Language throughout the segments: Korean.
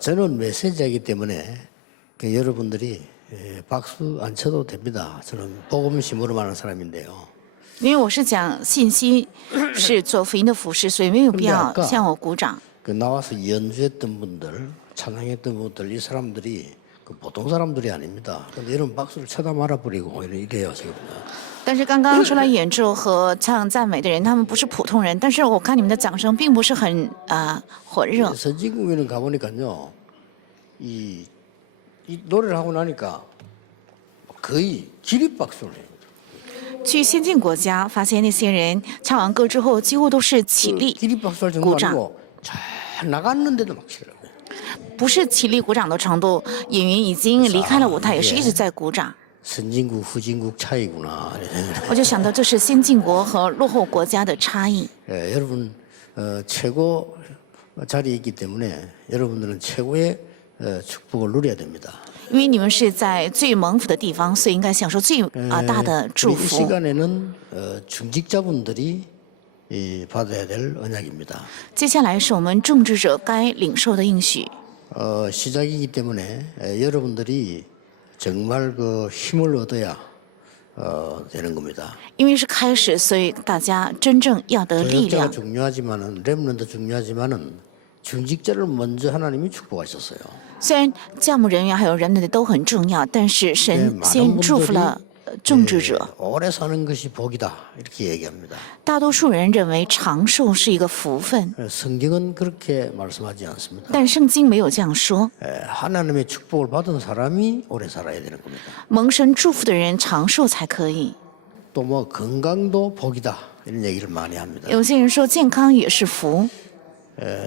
저는 메시지이기 때문에 여러분들이 박수 안 쳐도 됩니다. 저는 복음 심으러 하는 사람인데요. 因为我是讲信息，是做福音的服饰，所以没有必要向我鼓掌。 나와서 연주했던 분들, 찬양했던 분들, 이 사람들이 보통 사람들이 아닙니다. 근데 이런 박수를 쳐다 말아버리고 이래요 지금. 但是刚刚出来演奏和唱赞美的人，他们不是普通人。但是我看你们的掌声并不是很火热。 선진국에는 가보니까요, 이 노래를 하고 나니까 거의 기립박수를 해요. 去先进国家，发现那些人唱完歌之后，几乎都是起立 기립박수할 鼓 정도 掌， 아니고 잘 나갔는데도 막 치더라고요. 不是起立鼓掌的程度。演员已经离开了舞台，也是一直在鼓掌。 선진국, 후진국 차이구나. 我就想到这是先进国和落后国家的差异。 여러분 최고 자리에 있기 때문에 여러분들은 최고의 축복을 누려야 됩니다. 因为你们是在最蒙福的地方，所以应该享受最大的祝 이 福。 시간에는 중직자분들이 받아야 될 언약입니다. 接下来是我们种植者该领受的应许。 시작이기 때문에 여러분들이 정말 그 힘을 얻어야 되는 겁니다. 因为是开始，所以大家真正要得力 교역자가 量。 중요하지만은 렘넌트 중요하지만은 중직자를 먼저 하나님이 축복하셨어요. 虽然教牧人员还有人们的都很重要，但是神 많은 先祝福了种植者。 오래 사는 것이 복이다 이렇게 얘기합니다. 大多数人认为长寿是一个福分， 성경은 그렇게 말씀하지 않습니다. 但圣经没有这样说。 하나님의 축복을 받은 사람이 오래 살아야 되는 겁니다. 蒙神祝福的人长寿才可以。 또 뭐 건강도 복이다 이런 얘기를 많이 합니다. 有些人说健康也是福，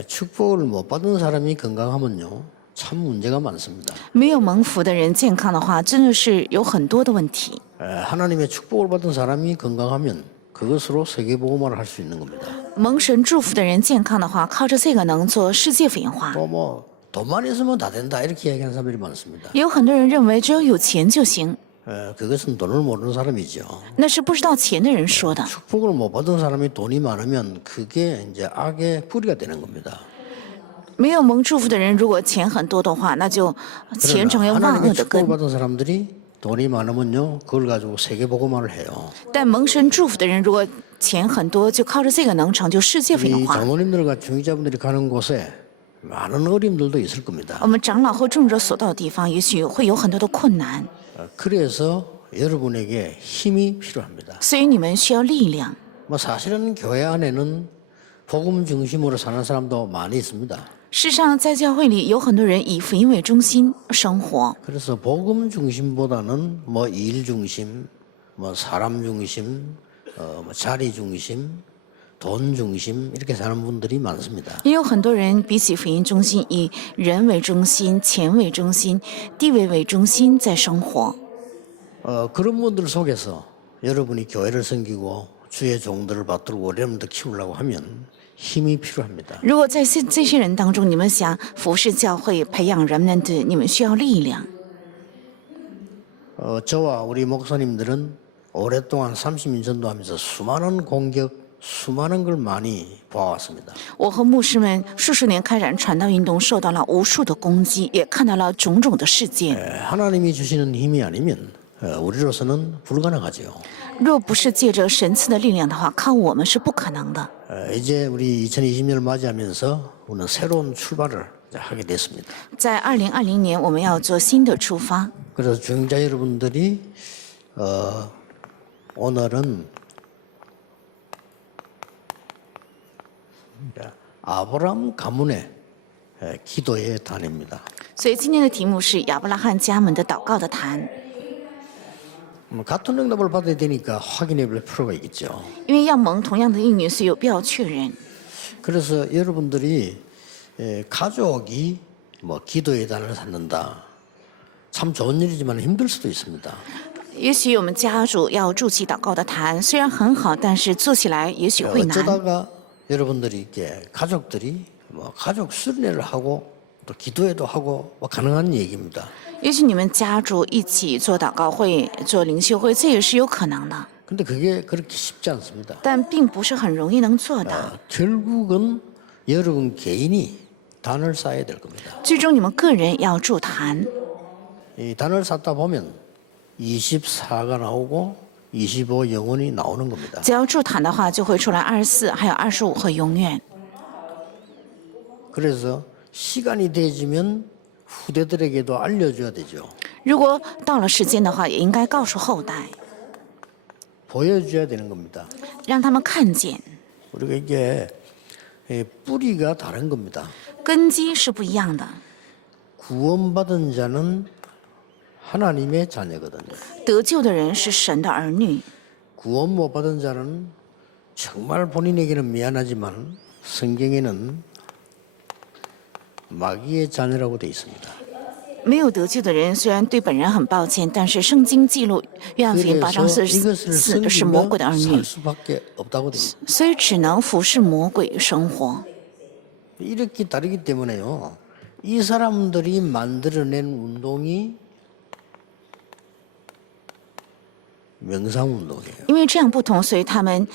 축복을 못 받은 사람이 건강하면요 참 문제가 많습니다. 没有蒙福的人健康的话，真的是有很多的问题。 하나님의 축복을 받은 사람이 건강하면 그것으로 세계복음화를 할 수 있는 겁니다. 蒙神祝福的人健康的话，靠着这个能做世界福音化。 또 뭐 돈만 있으면 다 된다 이렇게 얘기하는 사람들이 많습니다. 也有很多人认为只要有钱就行， 그것은 돈을 모르는 사람이죠. 那是不知道钱的人说的。 축복을 못 받은 사람이 돈이 많으면 그게 이제 악의 뿌리가 되는 겁니다. 没有蒙祝福的人，如果钱很多的话，那就钱成为万恶 하나님의 的根 축복을 。 받은 사람들이 돈이 많으면요 그걸 가지고 세계복음화를 해요. 但蒙神祝福的人，如果钱很多，就靠着这个能成就世界福 이 音化。 장로님들과 중직자분들이 가는 곳에 많은 어려움들도 있을 겁니다. 我们长老和众者所到的地方，也许会有很多的困难， 그래서 여러분에게 힘이 필요합니다. 所以你们需要力量。 뭐 사실은 교회 안에는 복음 중심으로 사는 사람도 많이 있습니다. 事实上，在教会里有很多人以福音为中心生活， 그래서 복음 중심보다는 뭐 일 중심, 뭐 사람 중심, 뭐 자리 중심, 돈 중심 이렇게 사는 분들이 많습니다. 也有很多人比起福音中心，以人为中心、钱为中心、地位为中心在生活。 그런 분들 속에서 여러분이 교회를 섬기고 주의 종들을 받들고 렘드 키우려고 하면 힘이 필요합니다. 如果在这些人当中，你们想服侍教会、培养人们的，你们需要力量。 저와 우리 목사님들은 오랫동안 30년 전도하면서 수많은 공격, 수많은 걸 많이 보아왔습니다. 我和牧师们数十年开展传道运动，受到了无数的攻击，也看到了种种的事件。 하나님이 주시는 힘이 아니면 우리로서는 불가능하죠. 若不是借着神赐的力量的话，靠我们是不可能的。 이제 우리 2020년을 맞이하면서 우리는 새로운 출발을 하게 됐습니다. 在2020年，我们要做新的出发。 그래서 중자 여러분들이 오늘은 아브라함 가문의 기도의 단입니다. 所以今天的题目是亚伯拉罕家门的祷告的坛。 같은 응답을 받아야 되니까 확인해 볼 필요가 있겠죠. 因为要蒙同样的应允，所以有必要确认。 그래서 여러분들이 가족이 뭐 기도의 단을 갖는다. 참 좋은 일이지만 힘들 수도 있습니다. 也许我们家主要筑起祷告的坛，虽然很好，但是做起来也许会难。 어쩌다가 여러분들이 이렇게 가족들이 뭐 가족 수련회를 하고 또 기도회도 하고 뭐 가능한 얘기입니다. 也许你们家主一起做祷告会、做灵修会，这也是有可能的。 근데 그게 그렇게 쉽지 않습니다. 但并不是很容易能做到。 결국은 여러분 개인이 단을 쌓아야 될 겁니다. 最终你们个人要筑坛， 이 단을 쌓다 보면 24가 나오고 25 영원히 나오는 겁니다. 只要筑坛的话，就会出来24，还有25和永远。 그래서 시간이 되지면 후대들에게도 알려줘야 되죠. 如果到了时间的话，也应该告诉后代， 보여줘야 되는 겁니다. 让他们看见 우리가 이게 뿌리가 다른 겁니다. 根基是不一样的。 구원받은 자는 하나님의 자녀거든요. 得救的人是神的儿女， 구원 못 받은 자는 정말 본인에게는 미안하지만 성경에는 마귀의 자녀라고 되어 있습니다. 没有得救的人虽然对本人很抱歉，但是圣经记录约翰福音8章 그래서 이것을 44是魔鬼的儿 섬기며 女 살 ， 수밖에 없다고 됩니다. 所以只能服侍魔鬼生活。 이렇게 다르기 때문에요. 이 사람들이 만들어낸 운동이 명상운동이에요. 因为这样不同，所以他们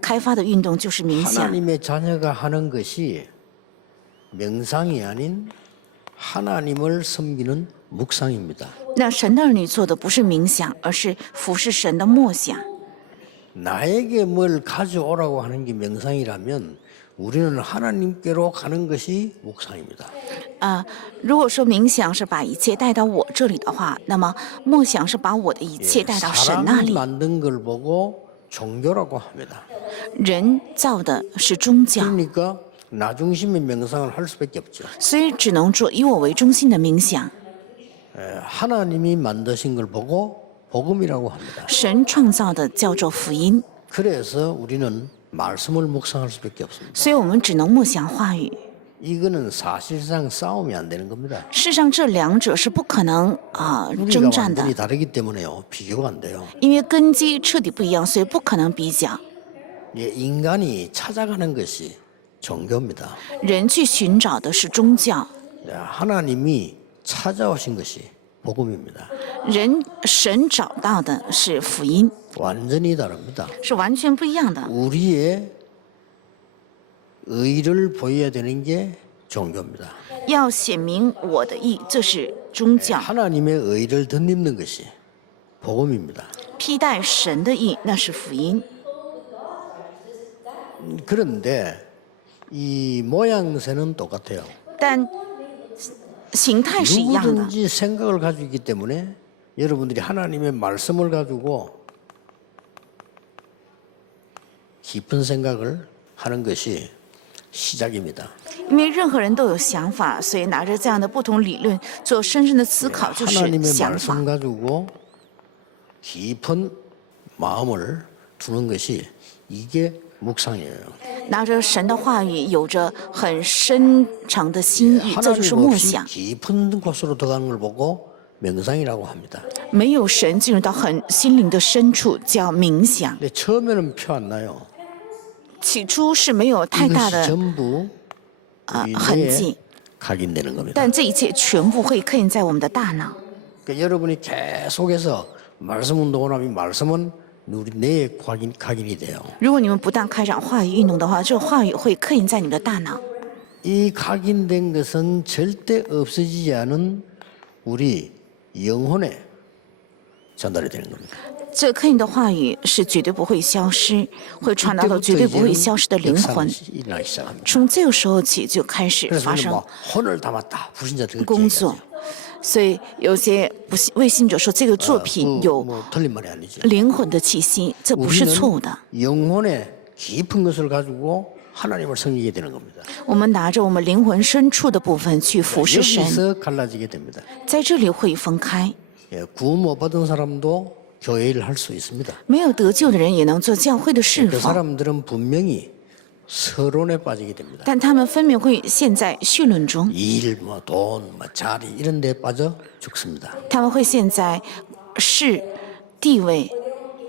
开发的运动就是冥想。 하나님의 자녀가 하는 것이 명상이 아닌 하나님을 섬기는 묵상입니다. 那神的儿女做的不是冥想，而是服侍神的默想。 나에게 뭘 가져오라고 하는 게 명상이라면 우리는 하나님께로 가는 것이 묵상입니다. 如果说冥想是把一切带到我这里的话，那么默想是把我的一切带到神那 사람이 里。 만든 걸 보고 종교라고 합니다. 人造的是宗教， 그러니까 나 중심의 명상을 할 수밖에 없죠. 所以只能做以我为中心的冥想。 하나님이 만드신 걸 보고 복음이라고 합니다. 神创造的叫做福音， 그래서 우리는 말씀을 묵상할 수밖에 없습니다. 所以我们只能默想话语。 이거는 사실상 싸움이 안 되는 겁니다. 事实上，这两者是不可能征 우리가 战的， 완전히 다르기 때문에요. 비교가 안 돼요. 因为根基彻底不一样，所以不可能比较。 인간이 찾아가는 것이 종교입니다. 人去寻找的是宗教， 하나님이 찾아오신 것이 복음입니다. 神找到的是福音， 완전히 다릅니다. 是完全不一样的。 우리의 의를 보여야 되는 게 종교입니다. 要显明我的义，这是宗教； 하나님의 의를 덧입는 것이 복음입니다. 披戴神的义，那是福音。 그런데 이 모양새는 똑같아요. 但形态是一样的。 누구든지 생각을 가지고 있기 때문에 여러분들이 하나님의 말씀을 가지고 깊은 생각을 하는 것이 시작입니다. 因为任何人都有想法，所以拿着这样的不同理论做深深的思考，就是 하나님의 想法。 말씀 가지고 깊은 마음을 두는 것이 이게 묵상이에요. 拿着神的话语，有着很深长的心意，这就是 하나님 默 없이 想。 깊은 곳으로 들어가는 걸 보고 명상이라고 합니다. 没有神进入到很心灵的深处，叫冥想。 근데 처음에는 표 안 나요. 起初是没有太大 이것이 的 전부 우리 痕 뇌에 迹， 각인되는 겁니다. 但这一切全部会刻印在我们的大脑。 그러니까 여러분이 계속해서 말씀 운동을 하면 말씀은 우리 뇌에 각인이 돼요. 如果你们不但开展话语运动的话，这个话语会刻印在你们的大脑。 이 각인된 것은 절대 없어지지 않은 우리 영혼에 전달이 되는 겁니다. 这刻印的话语是绝对不会消失，会传达到绝对不会消失的灵魂。 일어나기 시작합니다. 从这个时候起就开始 그래서 发 우리는 生 뭐 혼을 담았다 불신자들 工作，所以有些不信未信者说这个作品有 뭐 틀린 말이 아니죠. 灵魂的气息，这不是错误的。 영혼의 깊은 것을 가지고 하나님을 섬기게 되는 겁니다. 我们拿着我们灵魂深处的部分去服侍神， 여기서 갈라지게 됩니다. 在这里会分开。 구원 못 받은 사람도 교회 일을 할 수 있습니다. 没有得救的人也能做教会的侍 그 奉， 사람들은 분명히 서론에 빠지게 됩니다. 但他们分明会陷在绪论中， 일, 뭐 돈, 뭐 자리 이런 데 빠져 죽습니다. 他们会陷在势、地位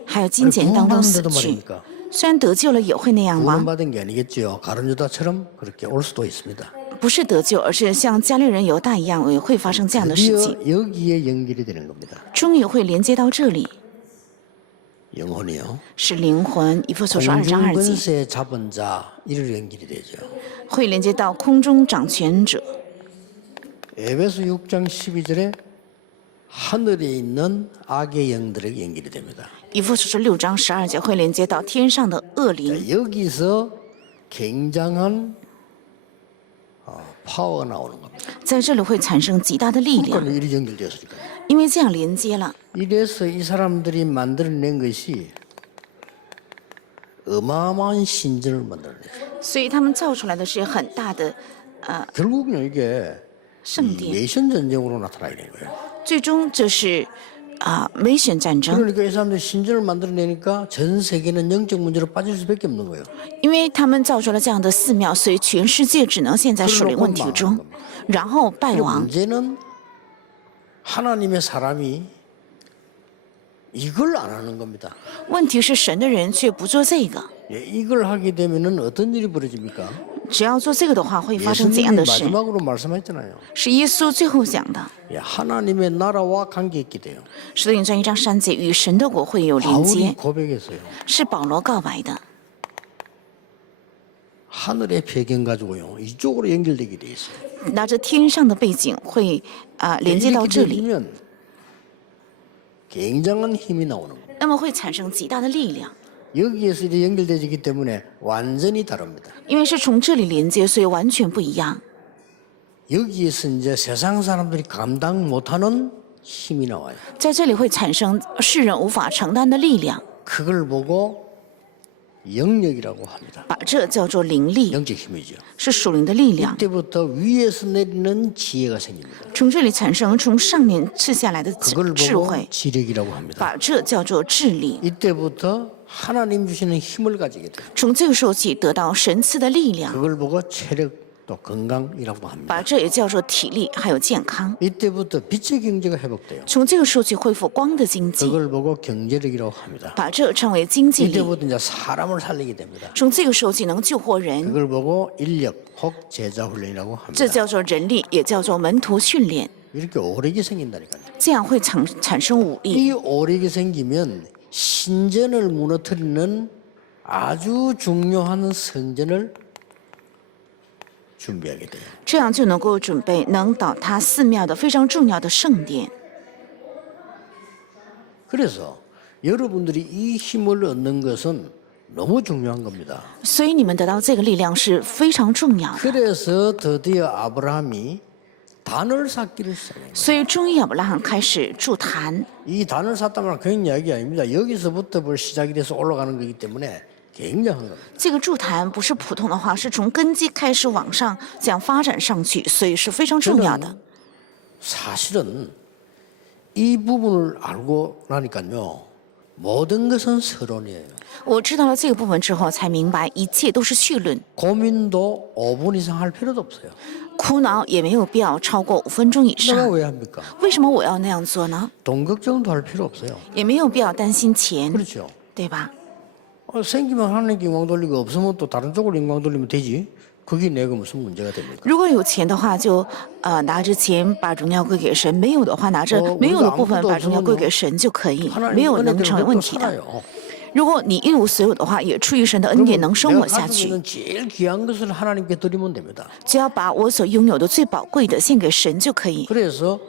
还有金钱当中死 구원받는데도 去。 말입니까? 虽然得救了，也会那样吗？ 구원받은 게 아니겠죠. 가룟유다처럼 그렇게 올 수도 있습니다. 不是得救，而是像加利人犹大一样，也会发生这样的事 드디어 情。 여기에 연결이 되는 겁니다. 终于会连接到这里， 영혼이요. 是灵魂。以弗所书2章2节， 공중권세 잡은 자 이를 연결이 되죠. 会连接到空中掌权者。 에베소 6장 12절에 하늘에 있는 악의 영들에게 연결이 됩니다. 以弗所书6章12节会连接到天上的恶 자, 灵， 여기서 굉장한 파워가 나오는 겁니다. 在这里会产生极大的力量， 그러니까 일이 연결되었으니까. 因为这样连接了， 이래서 이 사람들이 만들어낸 것이 어마어마한 신전을 만들어냈어요. 所以他们造出来的是很大的 결국은 이게 圣 이 殿， 내션 전쟁으로 나타나게 된 거예요. 最终这是危险战争， 그러니까 이 사람들이 신전을 만들어내니까 전 세계는 영적 문제로 빠질 수밖에 없는 거예요. 因为他们造出了这样的寺庙，所以全世界只能陷在属灵问题中，然后败 그리고 亡。 문제는 하나님의 사람이 이걸 안 하는 겁니다. 问题是神的人却不做这个， 예, 이걸 하게 되면은 어떤 일이 벌어집니까? 只要做这个的话，会发生怎样 예수님이 的事？ 마지막으로 말씀했잖아요. 是耶稣最后讲的， 예, 하나님의 나라와 관계 있게 돼요. 使徒行传1章3节与神的国会有连 바울이 接， 고백했어요. 是保罗告白的。 하늘의 배경 가지고요. 이쪽으로 연결되게 돼 있어요. 拿着天上的背景会连接到 이렇게 这里， 되면 굉장한 힘이 나오는 거예요. 那么会产生极大的力量。 여기에서 이제 연결되기 때문에 완전히 다릅니다. 因为是从这里连接，所以完全不一样。 여기에서 이제 세상 사람들이 감당 못하는 힘이 나와요. 在这里会产生世人无法承担的力量， 그걸 보고 영력이라고 합니다. 把这叫做灵力， 영적 힘이죠. 是属灵的力量。 이때부터 위에서 내리는 지혜가 생깁니다. 从这里产生从上面赐下来的 그걸 智 보고 慧， 지력이라고 합니다. 把这叫做智力。 이때부터 하나님 주시는 힘을 가지게 돼요. 从这个时候起得到神赐的力量， 그걸 보고 체력 또 건강이라고 합니다. 把这也叫做体力还有健康。 이때부터 빛의 경제가 회복돼요. 从这个时候起恢复光的经济， 그걸 보고 경제력이라고 합니다. 把这称为经济力。 이때부터 이제 사람을 살리게 됩니다. 从这个时候起能救活人， 그걸 보고 인력 혹 제자 훈련이라고 这 합니다. 叫做人力，也叫做门徒训练。 이렇게 오력이 생긴다니까요. 这样会产生武力。 이 오력이 생기면 신전을 무너뜨리는 아주 중요한 성전을 준비하게 돼요. 这样就能够准备能倒塌寺庙的非常重要的圣殿。 그래서 여러분들이 이 힘을 얻는 것은 너무 중요한 겁니다. 所以你们得到这个力量是非常重要的。 그래서 드디어 아브라함이 단을 쌓기를 시작해요. 所以终于亚伯拉罕开始筑坛。 이 단을 쌓다면 그런 이야기 아닙니다. 여기서부터 벌 시작이 돼서 올라가는 거기 때문에 굉장한 겁니다. 这个筑坛不是普通的话，是从根基开始往上这样发展上去，所以是非常重要的。 사실은 이 부분을 알고 나니까요. 모든 것은 서론이에요. 我知道了这个部分之后，才明白一切都是绪论， 고민도 5분 이상 할 필요도 없어요. 苦恼也没有必要超过5分钟以 내가 上。 왜 합니까? 为什么我要那样做呢？ 돈 걱정도 할 필요 없어요. 也没有必要担心钱， 그렇죠. 对吧？ 생기면 하나님께 영광 돌리고 없으면 또 다른 쪽으로 영광 돌리면 되지. 그게 내가 무슨 문제가 됩니까? 如果有钱的话，就拿着钱把荣耀归给神；没有的话，拿着没有的部分把荣耀归给神就可以，没 하나님 有能 은혜대로 成为问 또 题的。 살아요. 如果你一无所有的话，也出于神的恩典能生 내가 活下 가지고 去。 있는 제일 귀한 것을 하나님께 드리면 됩니다. 只要把我所拥有的最宝贵的献给神就可以。 그래서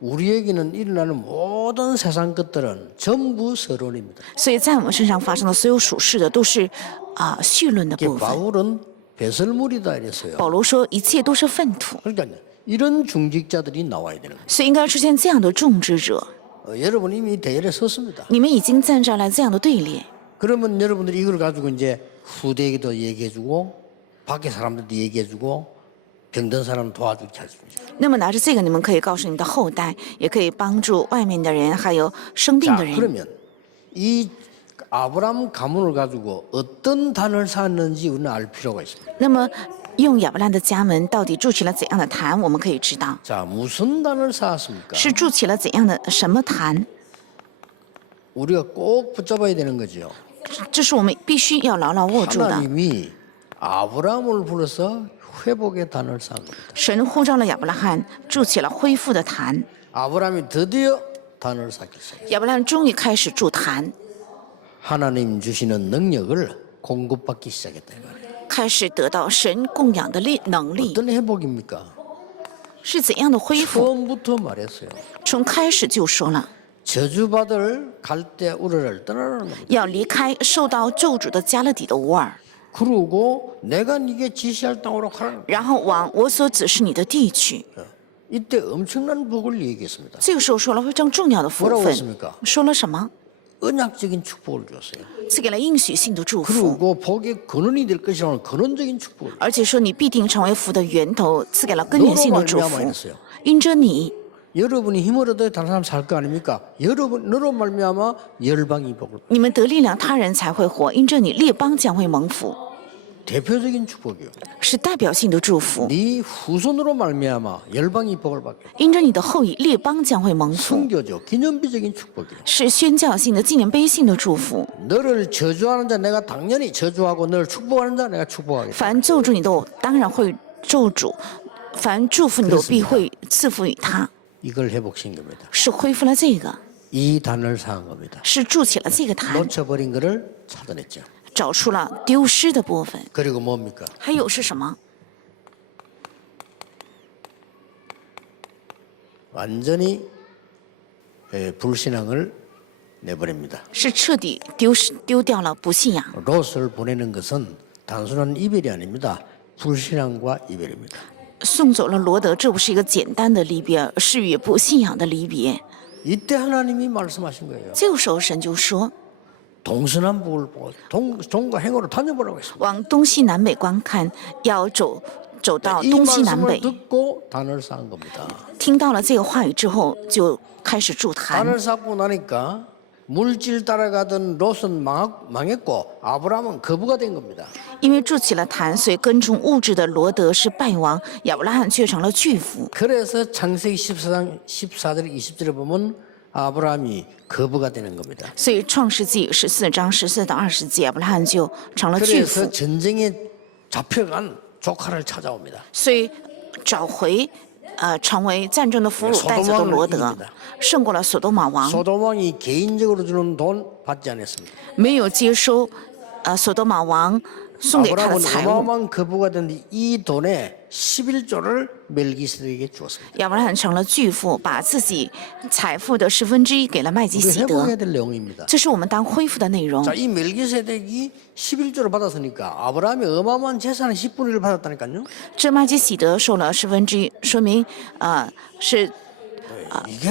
우리에게는 일어나는 모든 세상 것들은 전부 서론입니다. 所以在我们身上发生的所有属世的都是绪论的 이게 部分。 바울은 배설물이다 이랬어요. 保罗说一切都是粪土， 그러니까 이런 중직자들이 나와야 되는 거예요. 所以应该出现这样的种植者。 여러분 이미 대열에 섰습니다. 你们已经站上来这样的队列， 그러면 여러분들이 이걸 가지고 이제 후대에게도 얘기해주고 밖에 사람들도 얘기해주고 병든 사람 도와주게 할 수 있어요. 那么拿着这个，你们可以告诉你们的后代，也可以帮助外面的人，还有生病 자 的人。 그러면 이 아브라함 가문을 가지고 어떤 단을 쌓았는지 우리는 알 필요가 있습니다. 那么用亚伯兰的家门到底筑起了怎样的坛，我们可以知道 자 무슨 단을 쌓았습니까? 是筑起了怎样的什么坛， 우리가 꼭 붙잡아야 되는 거죠. 这是我们必须要牢牢握住的。 하나님이 아브라함을 불러서 회복의 단을 쌓은 겁니다. 神呼召了亚伯拉罕，筑起了恢复的坛。 아브라함이 드디어 단을 쌓기 시작했어요. 亚伯拉罕终于开始筑坛， 하나님 주시는 능력을 공급받기 시작했다. 开开始得到神供养的能力， 어떤 회복입니까? 是怎样的恢复？ 처음부터 말했어요. 从开始就说了， 저주받을 갈대 우르를 떠나라는 겁니다. 要离开受到咒诅的加勒底的乌尔， 그러고 내가 네게 지시할 땅으로 가라. 然后往我所指示你的地去。 이때 엄청난 복을 얘기했습니다. 这个时候说了非常重要的福 뭐라고 分， 했습니까? 说了什么？ 언약적인 축복을 주었어요. 赐给了应许性的祝福， 그리고 복의 근원이 될 것이라는 근원적인 축복을. 而且说你必定成为福的源头，赐给了根源性的祝 너로 福 말미암아 이랬어요. 。因着你， 여러분이 힘을 얻어야 다른 사람 살 거 아닙니까? 너로 말미암아 열방이 복을. 你们得力量，他人才会活；因着你，列邦将会蒙福， 대표적인 축복이요. 是代表性的祝福。 네 후손으로 말미암아 열방이 복을 받게. 因着你的后裔，列邦将会蒙福， 순교죠. 기념비적인 축복이요. 是宣教性的、纪念碑性的祝福。 너를 저주하는 자 내가 당연히 저주하고 너를 축복하는 자 내가 축복하겠다. 凡咒诅你的，我当然会咒诅；凡祝福你的，我必会赐福于他。 이걸 회복시킨 겁니다. 是恢复了这个， 이 단을 사한 겁니다. 是筑起了这个坛， 놓쳐버린 것을 찾아냈죠. 找出了丢失的部分。 그리고 뭡니까? 还有是什么？ 완전히 불신앙을 내버립니다. 是彻底丢掉了不信仰。 롯을 보내는 것은 단순한 이별이 아닙니다. 불신앙과 이별입니다. 送走了罗德，这不是一个简单的离别，是与不信仰的离别。 이때 하나님이 말씀하신 거예요. 这个时候，神就说 동서남북을 보고 동과 행으로 다녀보라고 했습니다. 往东西南北观看，要走到 이 东西南 말씀을 北。 듣고 단을 쌓은 겁니다. 听到了这个话语之后，就开始筑坛。 단을 쌓고 나니까 물질 따라가던 롯은 망했고 아브라함은 거부가 된 겁니다. 因为筑起了坛，所以跟从物质的罗德是败亡，亚伯拉罕却成了巨富。 그래서 창세기 14장 14절 20절에 보면 아브라함이 거부가 되는 겁니다. 所以创世纪14章14到20节，亚伯拉罕就成了巨 그래서 富。 전쟁에 잡혀간 조카를 찾아옵니다. 所以找回成为战争的俘虏带走的罗德，胜过了所多玛王， 소돔왕이 개인적으로 주는 돈 받지 않았습니다. 没有接收所多玛王送给他的 아브라함은 财物。 어마어마한 거부가 됐는데 이 돈에 11조를 멜기세덱에게 주었습니다. 亚伯拉罕成了巨富，把自己财富的1/10给了麦基 우리 洗德 회복해야 。 될 내용입니다. 这是我们当恢复的内容。 자, 이 멜기세덱이 11조를 받았으니까 아브라함이 어마어마한 재산의 10분의 1을 받았다니까요. 这麦基洗德受了1/10，说明是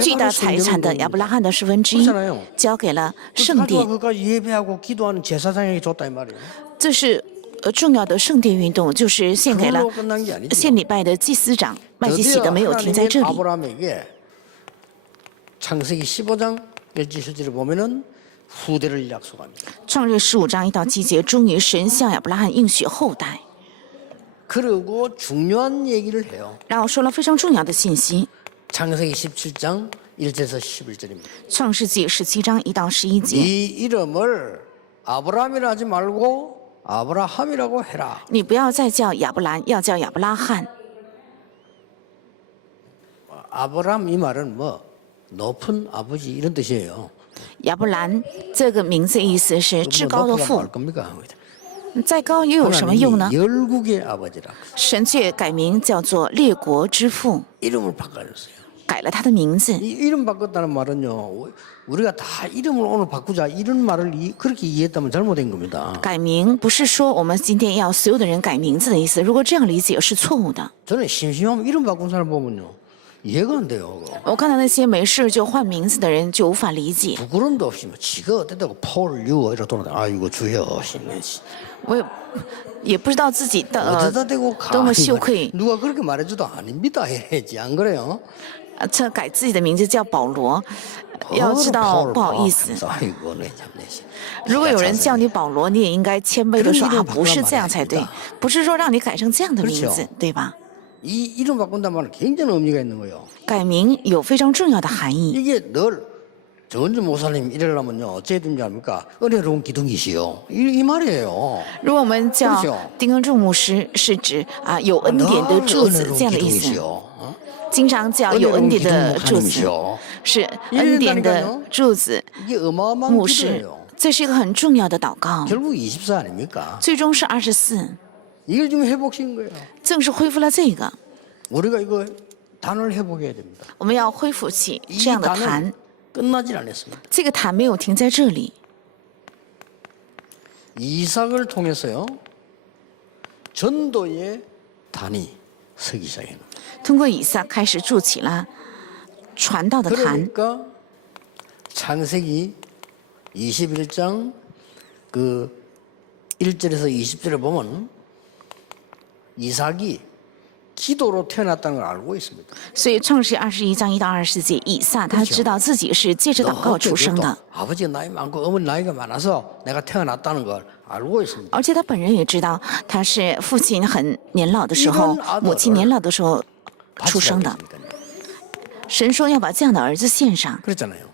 巨大财产的亚伯拉罕的1/10交给了圣殿。 그가 예배하고 기도하는 제사장에게 줬다 이 말이에요. 这是重要的圣殿运动，就是献给了 그걸로 끝난 게 아니죠. 献礼拜的祭司长麦基洗德，没有停在这 하나님이 里。 아브라함에게 창세기 15장 1절에 보면은 후대를 약속합니다. 创世15章1到7节，终于神向亚伯拉罕应许后代， 그리고 중요한 얘기를 해요. 然后说了非常重要的信息。 창세기 17장 1절에서 11절입니다. 创世纪17章1到11节， 이 이름을 아브라함이라 하지 말고 아브라함이라고 해라. 你不要再叫亚伯兰，要叫亚伯拉罕。 아브라함 이 말은 뭐 높은 아버지 이런 뜻이에요. 亚伯兰这个名字意思是至高的 높이가 父 말 ， 겁니까? 再高又有什么用呢？ 하나님이 열국의 아버지라 神却改名叫做列国之父， 이름을 바꿔줬어요. 改了他的名字。 이 이름 바꿨다는 말은요, 우리가 다 이름을 오늘 바꾸자 이런 말을 그렇게 이해했다면 잘못된 겁니다. 改名不是说我们今天要所有的人改名字的意思，如果这样理解是错误的。 저는 심심하면 이름 바꾼 사람 보면요, 이해가 안 돼요. 我看到那些没事就换名字的人就无法理解。 부끄럼도 없이 뭐 지가 어땠다고 폴 유어 이렇게 돌아다. 아이고 주여,我也不知道自己的 어디다 대고 多么 가. 羞愧。 누가 그렇게 말해줘도 아닙니다 해야지 안 그래요? 这改自己的名字叫保罗，要知道不好意思。 아이고 내 참내. 如果有人叫你保罗，你也应该谦卑的说啊，不是这样才对，不是说让你改成这样的名字，对吧？ 이 이름 바꾼다는 말은 굉장히 의미가 있는 거예요. 改名有非常重要的含义。 이게 늘 정은주 목사님 이러려면요 어째 된지 압니까? 은혜로운 기둥이시요. 이 말이에요. 如果我们叫丁恩柱牧师，是指有恩典的柱子这样的意思。 经常叫有恩典的柱子，是恩典的柱子。 이게 어마어마한 牧师， 기도예요. 这是一个很重要的祷告。 결국 24 아닙니까? 最终是24， 이걸 지금 회복시킨 거예요. 正是恢复了这个， 우리가 이거 단을 회복해야 됩니다. 我们要恢复起 이 这样的 단은 坛。 끝나질 않았습니다. 这个坛没有停在这里， 이삭을 통해서요 전도의 단이 서기 시작해요. 通过以撒开始筑起了传道的坛。 그러니까 창세기 21장 그 1절에서 20절에 보면 이삭이 기도로 태어났다는 걸 알고 있습니다. 所以创世21章1到24节，以撒他知道自己是借着祷告出生的， 아버지가 나이 많고 어머니 나이가 많아서 내가 태어났다는 걸 알고 있습니다. 而且他本人也知道他是父亲很年老的时候，母亲年老的时候出生的。 神说要把这样的儿子献上， 그렇잖아요.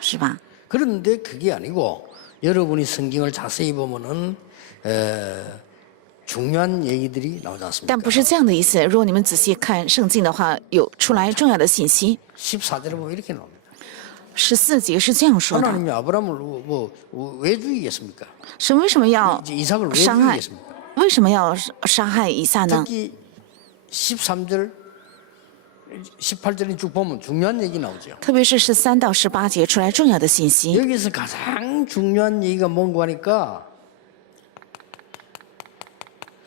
是吧？ 그런데 그게 아니고 여러분이 성경을 자세히 보면은 중요한 얘기들이 나오지 않습니까? 但不是这样的意思。如果你们仔细看圣经的话，有出来重要的信息。 14절에 보면 이렇게 나옵니다. 14节是这样说的： 하나님이 아브라함을 왜 죽이겠습니까? 神为什么要 이제 이삭을 왜 伤害？ 죽이겠습니까? 为什么要杀害以撒呢？ 특히 13절, 18절이 쭉 보면 중요한 얘기 나오죠. 特别是13到18节出来重要的信息。 여기서 가장 중요한 얘기가 뭔가 하니까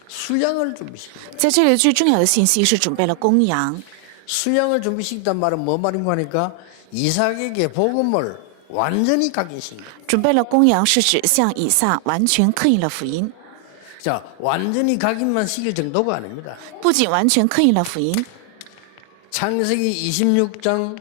수양을 준비시킵니다. 在这里最重要的信息是准备了公羊。 수양을 준비시켰단 말은 뭐 말인가 하니까 이삭에게 복음을 완전히 각인시킨 거예요. 准备了公羊是指向以撒完全刻印了福音， 자, 완전히 각인만 시킬 정도가 아닙니다. 不仅完全刻印了福音， 창세기 26장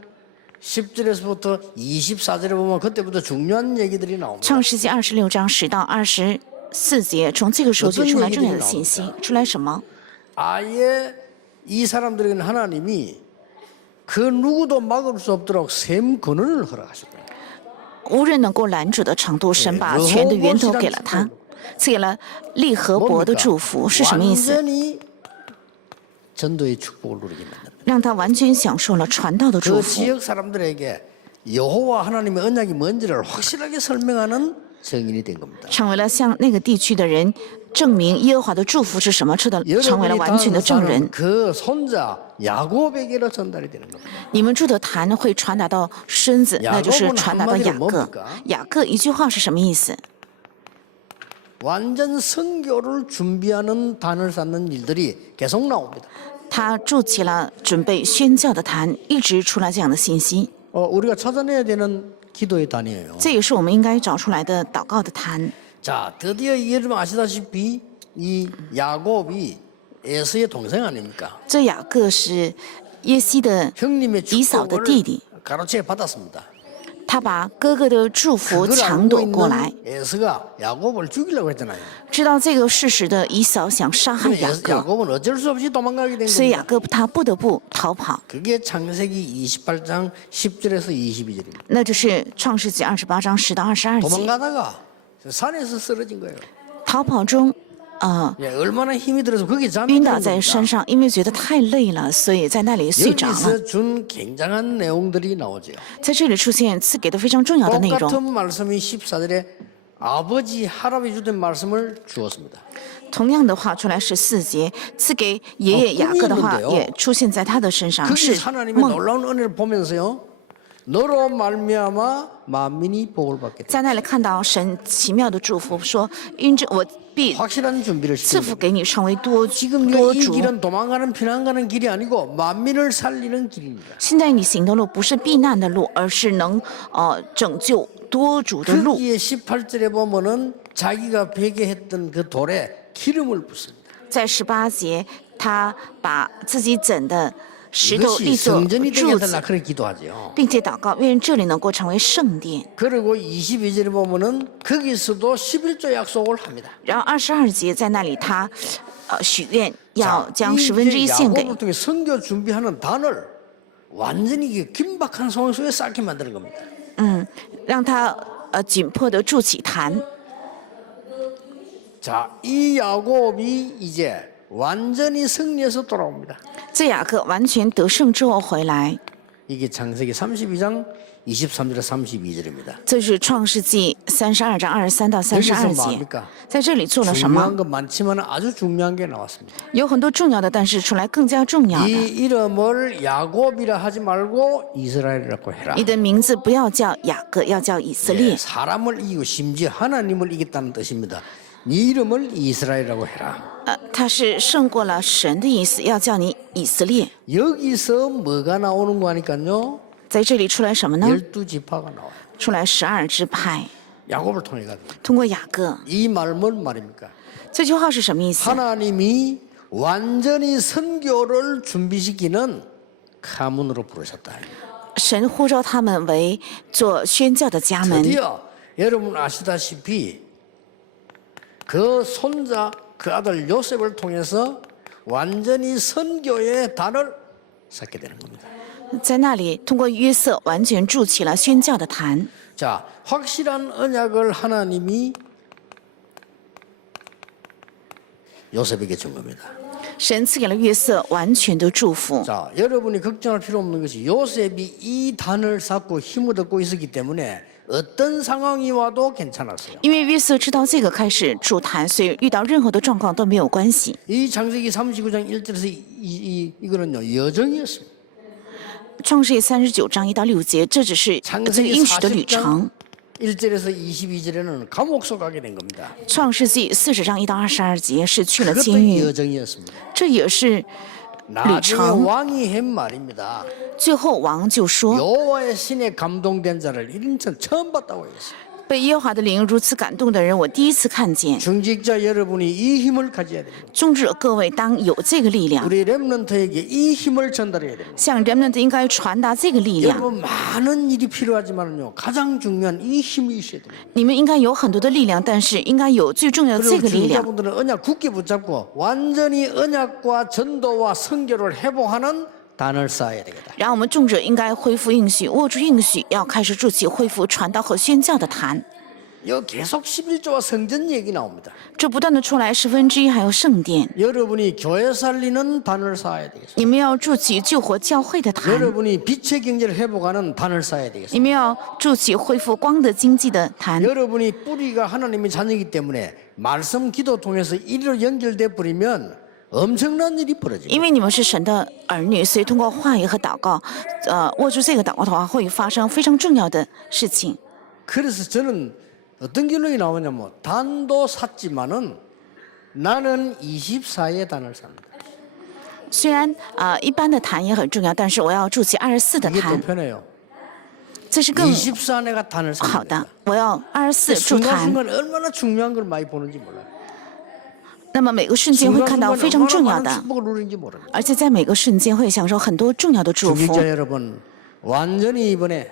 10절에서부터 24절에 보면 그때부터 중요한 얘기들이 나옵니다. 创世纪26章10到24节，从这个时候就出来重要的信息，出来什么？ 아예 이 사람들에게는 하나님이 그 누구도 막을 수 없도록 샘 근원을 허락하셨다. 无人能够拦阻的程度，神把全的源头给了他，赐给了利和伯的祝福，是什么意思？ 완전히 전도의 축복을 누리게 만든다. 让他完全享受了传道的祝 그 福， 지역 사람들에게 여호와 하나님의 언약이 뭔지를 확실하게 설명하는 증인이 된 겁니다. 成为了向那个地区的人证明耶和华的祝福是什么，成为了 여러분이 完全的 다른 证人 사람은 。그 손자 야곱에게로 전달이 되는 겁니다. 你们住的坛会传达到孙子，那就是传达到雅各。雅各一句话是什么意思？ 완전 선교를 준비하는 단을 쌓는 일들이 계속 나옵니다. 他筑起了准备宣教的坛，一直出来这样的信息。 우리가 찾아내야 되는 기도의 단이에요. 这也是我们应该找出来的祷告的坛。 자, 드디어 여러분 아시다시피 이 야곱이 에서의 동생 아닙니까? 这雅各是耶西的 형님의 以扫的弟弟， 가로채 받았습니다. 他把哥哥的祝福 그걸 抢 알고 夺过来。 있는 에서가 야곱을 죽이려고 했잖아요. 知道这个事实的以扫想杀害 그래서 雅各， 야곱은 어쩔 수 없이 도망가게 된 所以雅 겁니다. 各他不得不逃跑。 그게 창세기 28장 10절에서 22절입니다. 那就是创世纪28章10到22节。 도망가다가 산에서 쓰러진 거예요. 逃跑中，예, 얼마나 힘이 들어서 거기 잠이 晕 드는 倒在山 겁니다. 上，因为觉得太累了，所以在那里睡着了。 여기서 준 굉장한 내용들이 나오죠. 在这里出现赐给的非常重要的内容。 똑같은 말씀이 14절에 아버지 할아버지 주된 말씀을 주었습니다. 同样的话出来14节，赐给爷爷雅各的话 꿈이었는데요 也出现在他的身上， 거기 是 하나님의 梦。 놀라운 은혜를 보면서요. 너로 말미암아 만민이 복을 받겠다. 在那里看到神奇妙的祝福，说因着我必 확실한 준비를 赐 시키는 福 겁니다. 给你，成为多 지금 多 이 主。 길은 도망가는 피난가는 길이 아니고 만민을 살리는 길입니다. 现在你行的路不是避难的路，而是能拯救多主的路。 거기에 18절에 보면은 자기가 베게 했던 그 돌에 기름을 붓습니다. 在18节，他把自己整的石头 이것이 立作 성전이 되게 柱子， 해달라 그렇게 기도하죠. 并且祷告，愿这里能够成为圣殿。 그리고 22절에 보면은 거기서도 11조 약속을 합니다. 然后22节在那里他许愿 자, 要将 이 1/10献给 야곱을 통해 선교 준비하는 단을 완전히 그 긴박한 상황 속에 쌓게 만드는 겁니다. 让他紧迫的筑起坛。 자, 이 야곱이 이제 완전히 승리해서 돌아옵니다. 这雅各完全得胜之后回来， 이게 창세기 32장 23절에 32절입니다. 这是创世纪32章23到32 여기서 节， 뭡니까? 在这里做了什么？ 중요한 건 많지만 아주 중요한 게 나왔습니다. 有很多重要的，但是出来更加重要 이 的。 이름을 야곱이라 하지 말고 이스라엘이라고 해라. 你的名字不要叫雅各，要叫以色列。 사람을 이기고 심지어 하나님을 이겼다는 뜻입니다. 네 이름을 이스라엘이라고 해라. 它是胜过了神的意思，要叫你以色列。 여기서 뭐가 나오는 거 하니까요? 在这里出来什么呢？ 12지파가 나와요. 出来12支派， 야곱을 통해 가지고. 通过雅各。 이 말 뭔 말입니까? 这句话是什么意思？ 하나님이 완전히 선교를 준비시키는 가문으로 부르셨다. 神呼召他们为做宣教的家门。 드디어 여러분 아시다시피 그 손자 그 아들 요셉을 통해서 완전히 선교의 단을 쌓게 되는 겁니다. 在那里，通过约瑟完全筑起了宣教的坛。 자, 확실한 언약을 하나님이 요셉에게 준 겁니다. 神赐给了约瑟完全的祝福。 자, 여러분이 걱정할 필요 없는 것이 요셉이 이 단을 쌓고 힘을 얻고 있었기 때문에 어떤 상황이 와도 괜찮았어요. 因为约瑟知道这个开始筑坛，所以遇到任何的状况都没有关系。 이 창세기 39장 1절에서 이거는요 여정이었습니다. 创世纪39章1到6节，这只是这个 창세기 应许的旅 40장 程。 1절에서 22절에는 감옥소 가게 된 겁니다. 创世纪40章1到22节是去了 그것도 监狱， 여정이었습니다. 这也是 나중에 程。 왕이 한 말입니다. 最后王就说 여호와의 신에 감동된 자를 이른천 처음 봤다고 했어요. 被耶和华的灵如此感动的人，我第一次看见。 중직자 여러분이 이 힘을 가져야 됩니다. 宗旨各位当有这个力量， 우리 렘넌트에게 이 힘을 전달해야 됩니다. 向人们应该传达这个力量。 여러분 많은 일이 필요하지만요 가장 중요한 이 힘이 있어야 됩니다. 你们应该有很多的力量，但是应该有最重要的这 그리고 个力量。 중직자분들은 언약 굳게 붙잡고 완전히 언약과 전도와 선교를 회복하는 단을 쌓아야 되겠다. 然后我们众者应该恢复应许，握住应许，要开始筑起恢复传道和宣教的坛。 여기 계속 11조와 성전 얘기 나옵니다. 这不断的出来1/10还有圣殿， 여러분이 교회 살리는 단을 쌓아야 되겠습니다. 你们要筑起救活教会的坛， 여러분이 빛의 경제를 회복하는 단을 쌓아야 你 되겠습니다. 们要筑起恢复光的经济的坛。 여러분이 뿌리가 하나님의 자녀이기 때문에 말씀 기도 통해서 이리로 연결돼 버리면 엄청난 일이 벌어집니다. 因为你们是神的儿女，所以通过话语和祷告，握住这个祷告的话，会发生非常重要的事情。 그래서 저는 어떤 결론이 나오냐면 단도 샀지만은 나는 24의 단을 삽니다. 虽然一般的坛也很重要，但是我要筑起24的 이게 더 坛， 편해요. 这是更 24 내가 단을 好 삽니다. 的。我要24筑坛， 순간순간 얼마나 중요한 걸 많이 보는지 몰라요. 那么每个瞬间会看到非常重要 얼마나 的， 많은 축복을 누리는지 모릅니다. 而且在每个瞬间会享受很多重要的祝福。 중직자 여러분, 완전히 이번에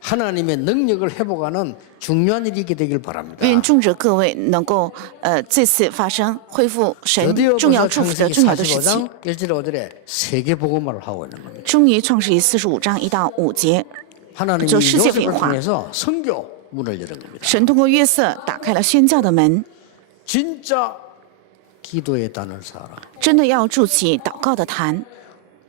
하나님의 능력을 회복하는 중요한 일이 있게 되길 바랍니다. 愿众者各位能够这次发生恢复神 드디어 重要 벌써 祝福的 창세기 重要的事情。 45장 1절 5절에 세계 복음화를 하고 있는 겁니다. 终于创世纪45章1到5节， 하나님이 저世界 요셉을 文化 통해서 선교 문을 열은 겁니다. 神通过约瑟打开了宣教的门， 진짜 기도의 단을 쌓아라. 真的要筑起祷告的坛。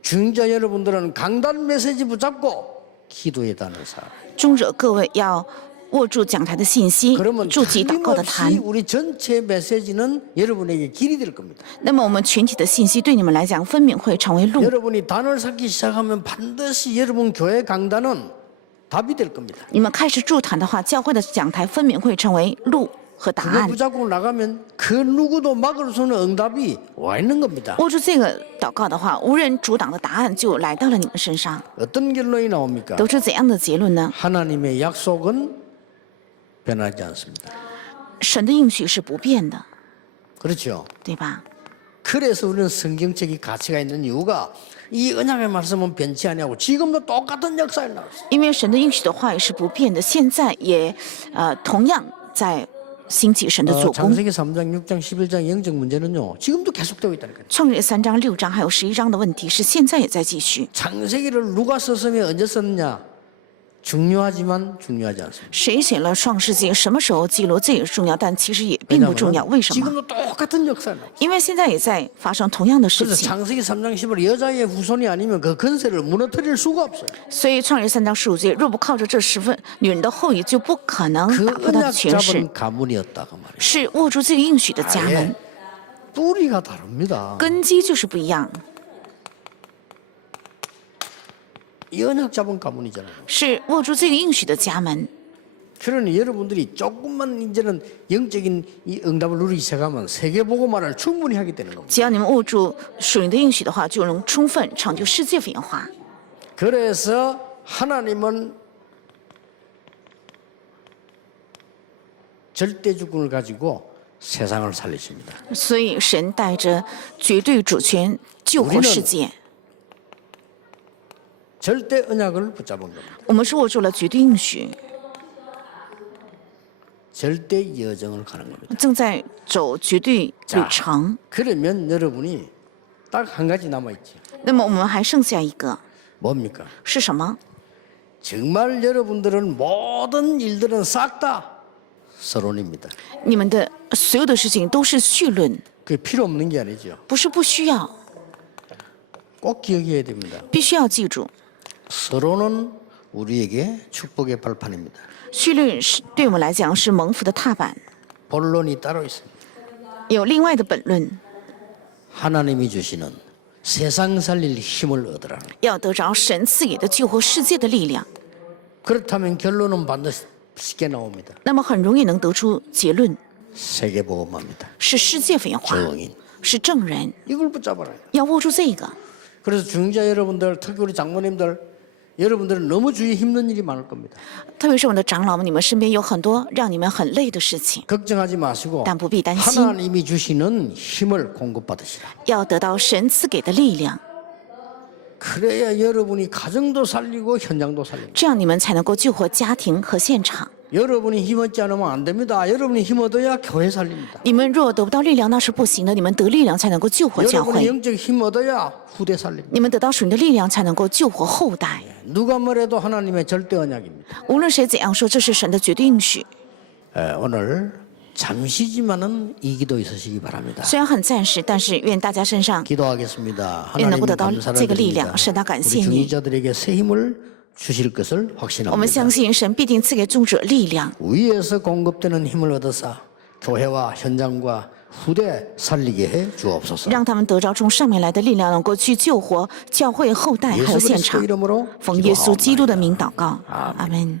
중자 여러분들은 강단 메시지 붙잡고 기도의 단을 쌓아라. 众者各位要握住讲台的信息， 그러면 筑起祷告的 틀림없이 坛。 우리 전체 메시지는 여러분에게 길이 될 겁니다. 那么我们群体的信息对你们来讲，分明会成为路。 여러분이 단을 쌓기 시작하면 반드시 여러분 교회 강단은 답이 될 겁니다. 你们开始筑坛的话，教会的讲台分明会成为路和答 그거 案。 붙잡고 나가면 그 누구도 막을 수 없는 응답이 와 있는 겁니다. 握住这个祷告的话，无人阻挡的答案就来到了你们身上。 어떤 결론이 나옵니까? 得出怎样的结论呢？ 하나님의 약속은 변하지 않습니다. 神的应许是不变的， 그렇죠? 对吧？ 그래서 우리는 성경적인 가치가 있는 이유가 이 언약의 말씀은 변치 아니하고 지금도 똑같은 역사에 나왔어요. 因为神的应许的话语是不变的，现在也同样在兴起神的做工。 창세기 3장, 6장, 11장 영적 문제는요. 지금도 계속되고 있다니까요. 创世3章、6章还有11章的问题是现在也在继续。 창세기를 누가 썼으며 언제 썼느냐? 중요하지만 중요하지 않습니다. 谁写了《创世纪》，什么时候记录，这也是重要，但其实也并不重要。为什么？ 지금도 똑같은 역사를 하고 있어요. 因为现在也在发生同样的事 그래서 情， 창세기 3장 10을 여자의 후손이 아니면 그 건세를 무너뜨릴 수가 없어요. 所以《创世3章15节，若不靠着这10份女人的后裔，就不可能 그 打破他的 언약 权势， 잡은 가문이었다 그 말이에요. 是握住这个应许的家门， 아예 뿌리가 다릅니다. 根基就是不一样， 이 언약 잡은 가문이잖아요. 是握住这个应许的家门。 그러니 여러분들이 조금만 이제는 영적인 이 응답을 누리기 시작하면 세계복음화를 충분히 하게 되는 겁니다. 只要你们握住属灵的应许的话，就能充分成就世界福音化。 그래서 하나님은 절대 주권을 가지고 세상을 살리십니다. 所以神带着绝对主权救活世界。 절대 언약을 붙잡은 겁니다. 我们是握住了绝对应许， 절대 여정을 가는 겁니다. 正在走绝对旅程。 그러면 여러분이 딱 한 가지 남아있죠. 那么我们还剩下一个 뭡니까? 是什么？ 정말 여러분들은 모든 일들은 싹 다 서론입니다. 你们的所有的事情都是绪论， 그게 필요 없는 게 아니죠. 不是不需要， 꼭 기억해야 됩니다. 必须要记住。 서론은 우리에게 축복의 발판입니다. 绪论是对我们来讲是蒙福的踏板， 본론이 따로 있습니다. 有另外的本论， 하나님이 주시는 세상 살릴 힘을 얻으라. 要得着神赐给的救活世界的力量。 그렇다면 결론은 반드시 쉽게 나옵니다. 那么很容易能得出结论， 세계복음화입니다. 是世界福音化， 정인. 是证人， 이걸 붙잡아라. 要握住这个。 그래서 중자 여러분들, 특히 우리 장모님들, 여러분들은 너무 주위에 힘든 일이 많을 겁니다. 特别是我们的长老们，你们身边有很多让你们很累的事情， 걱정하지 마시고 但不必担心， 하나님이 주시는 힘을 공급받으시라. 要得到神赐给的力量， 그래야 여러분이 가정도 살리고 현장도 살립니다. 这样你们才能够救活家庭和现场。 여러분이 힘없지 않으면 안 됩니다. 여러분이 힘 얻어야 교회 살립니다. 你们若得不到力量，那是不行的。你们得力量才能够救活教 여러분이 会， 영적 힘 얻어야 후대 살립니다. 你们得到属灵的力量才能够救活后代。 누가 뭐래도 하나님의 절대 언약입니다. 无论谁怎样说，这是神的绝对应许。 오늘 잠시지만은 이 기도 있으시기 바랍니다. 虽然很暂时，但是愿大家身上 기도하겠습니다. 也能 하나님 够得到 감사를 这个力 드립니다. 量。神啊，感 우리 谢你！ 중위자들에게 새 힘을 주실 것을 我们 확신합니다. 相信神必定赐给众者力量， 위에서 공급되는 힘을 얻어서 교회와 현장과 후대 살리게 해 주옵소서. 让他们得着从上面来的力量，能够去救活教会后代还有 예수 现 그리스도 场。 이름으로 奉耶稣基督的 기도하옵나이다. 名祷告，阿门。